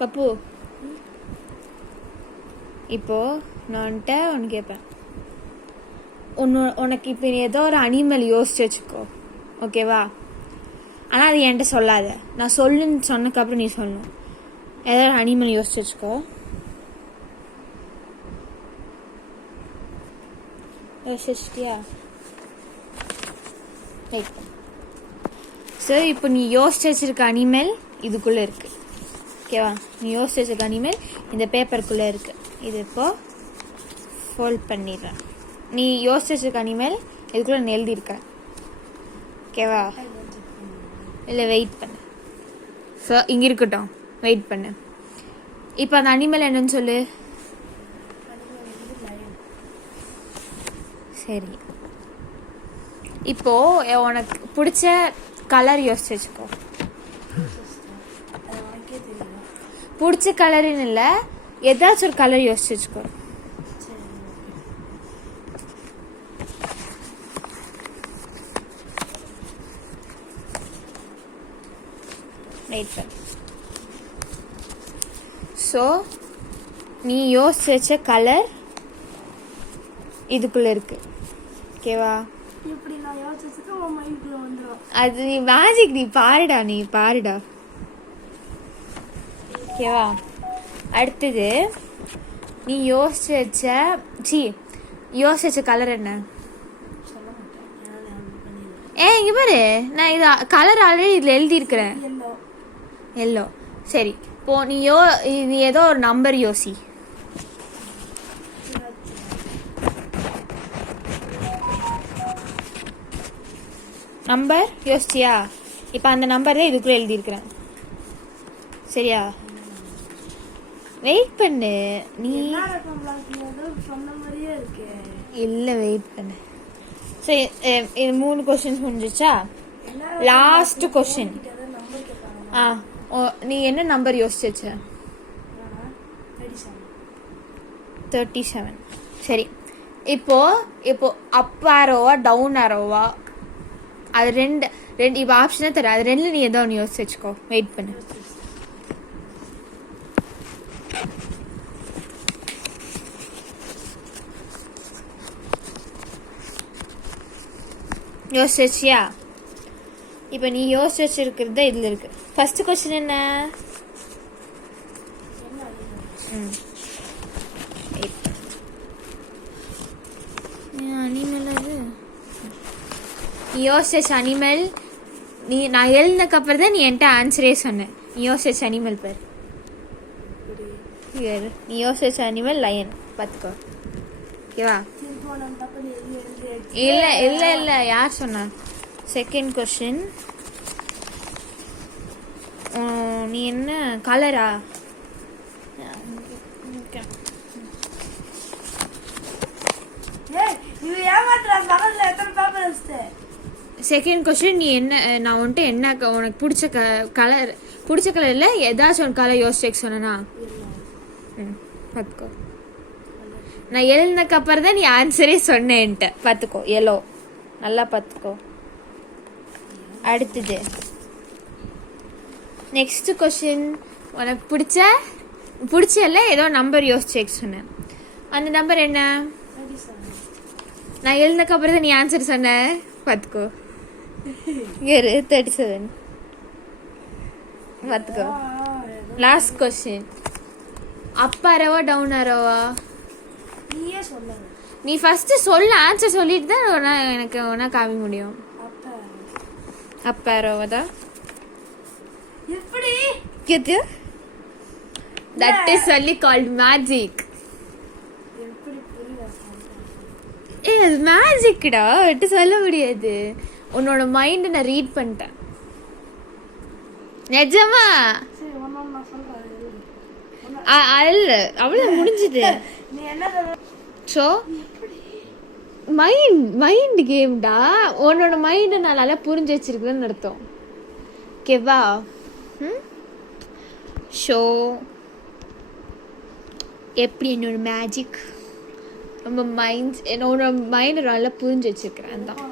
பப்பு, இப்போ நான் ஒன்று கேட்பேன். உனக்கு இப்போ ஏதோ ஒரு அனிமல் யோசிச்சு வச்சுக்கோ, ஓகேவா? ஆனால் அது என்கிட்ட சொல்லாத, நான் சொல்லுன்னு சொன்னதுக்கப்புறம் நீ சொல்லணும். ஏதோ ஒரு அனிமல் யோசிச்சு வச்சுக்கோ. யோசிச்சிட்டியா? ரைட். ஸோ இப்போ நீ யோசிச்சு வச்சிருக்க அனிமல் இதுக்குள்ளே இருக்கு, ஓகேவா? நீ யோசிச்சு வச்சிருக்க அனிமல் இந்த பேப்பருக்குள்ளே இருக்கு. இது இப்போ ஃபோல்ட் பண்ணிடுறேன். நீ யோசிச்சு வச்சிருக்க அனிமல் இதுக்குள்ளே நான் எழுதியிருக்கேன், ஓகேவா? இல்லை, வெயிட் பண்ணு. ஸோ இங்கே இருக்கட்டும், வெயிட் பண்ணு. இப்போ அந்த அனிமல் என்னன்னு சொல்லு. சரி, இப்போ உனக்கு பிடிச்ச கலர் யோசிச்சு வச்சுக்கோ. பிடிச்ச கலருன்னு இல்லை, ஏதாச்சும் ஒரு கலர் யோசிச்சு வச்சுக்கோ. ஸோ நீ யோசிச்சு வச்ச கலர் இதுக்குள்ள இருக்கு, ஓகேவா? அது நீ மேஜிக், நீ பாருடா, ஓகேவா? அடுத்தது நீ யோசிச்சு வச்ச கலர் என்ன? இங்க பாரு, நான் இது கலர் ஆல்ரெடி இதுல எழுதி இருக்கிறேன், எல்லோ. சரி, இப்போ நீ ஏதோ ஒரு நம்பர் யோசி. நம்பர் யோசிச்சியா? இப்போ அந்த நம்பர் தான் இதுக்குள்ள எழுதியிருக்கிறேன், சரியா? வெயிட் பண்ணு, நீ இல்லை, வெயிட் பண்ணு. சரி, இது 3 கொஸ்டின்ஸ் முடிஞ்சிச்சா? Last question. நீ என்ன நம்பர் யோசிச்சு வச்ச? 37. சரி, இப்போ அப் ஆரோவா டவுன் ஆரோவா? அது ரெண்டு இப்போ ஆப்ஷனே தர, அது ரெண்டுல நீ ஏதோ ஒன்று யோசிச்சு வச்சுக்கோ. வெயிட் பண்ணு. யோசிச்சு வச்சியா? இப்போ நீ யோசிச்சு வச்சிருக்கிறது இதுல இருக்கு. ஃபர்ஸ்ட் கொஸ்டின் என்ன? அனிமல். அது நீ யோசிச்ச அனிமல், நான் எழுந்ததுக்கு அப்புறம் தான் நீ என்கிட்ட ஆன்சரே சொன்ன. நீ யோசிச்ச அனிமல் பேர், நீ யோசிச்ச அனிமல் லயன், பார்த்துக்கோ, ஓகேவா? இல்லை, யார் சொன்னா? செகண்ட் கொஸ்டின், நீ என்ன கலரா? செகண்ட் கொஸ்டின், நீ என்ன, நான் வந்துட்டு என்ன உனக்கு பிடிச்ச கலர்ல ஏதாச்சும் ஒரு கலர் யோசிச்சு சொன்னா? பார்த்துக்கோ, நான் எழுந்ததுக்கு அப்புறம் தான் நீ ஆன்சரே சொன்னேன்ட்ட, பார்த்துக்கோ. எல்லோ, நல்லா பார்த்துக்கோ. அடுத்தது நெக்ஸ்ட் கொஸ்டின், உனக்கு பிடிச்சல ஏதோ நம்பர் யோசிச்சு சொன்னேன். அந்த நம்பர் என்ன? நான் எழுந்ததுக்கு அப்புறம் தான் நீ ஆன்சர் சொன்ன, பார்த்துக்கோ. 37, பார்த்துக்கோ. லாஸ்ட் கொஸ்டின், அப் ஆரோவா டவுன் ஆரோவா? நீ ஃபர்ஸ்ட் சொல்ல, ஆன்சர் சொல்லிட்டு தான் எனக்கு ஒன்னா காமி முடியும். அப் ஆரோவா தான். எப்படி? That is only called magic. அது மேஜிக்டா, விட்டு சொல்ல முடியாது. உன்னோட மைண்ட் நான் ரீட் பண்ணிட்டேன், நிஜமா. அல்ல, அவ்வளவு முடிஞ்சது. ஸோ மைண்ட் கேம்டா, உன்னோட மைண்டை நான் நல்லா புரிஞ்சு வச்சிருக்கேன்னு அர்த்தம், ஓகேவா? ஷோ எப்படி என்னோட மேஜிக் ரொம்ப என்னோட மைண்டை நல்லா புரிஞ்சு வச்சிருக்கிறேன் தான்.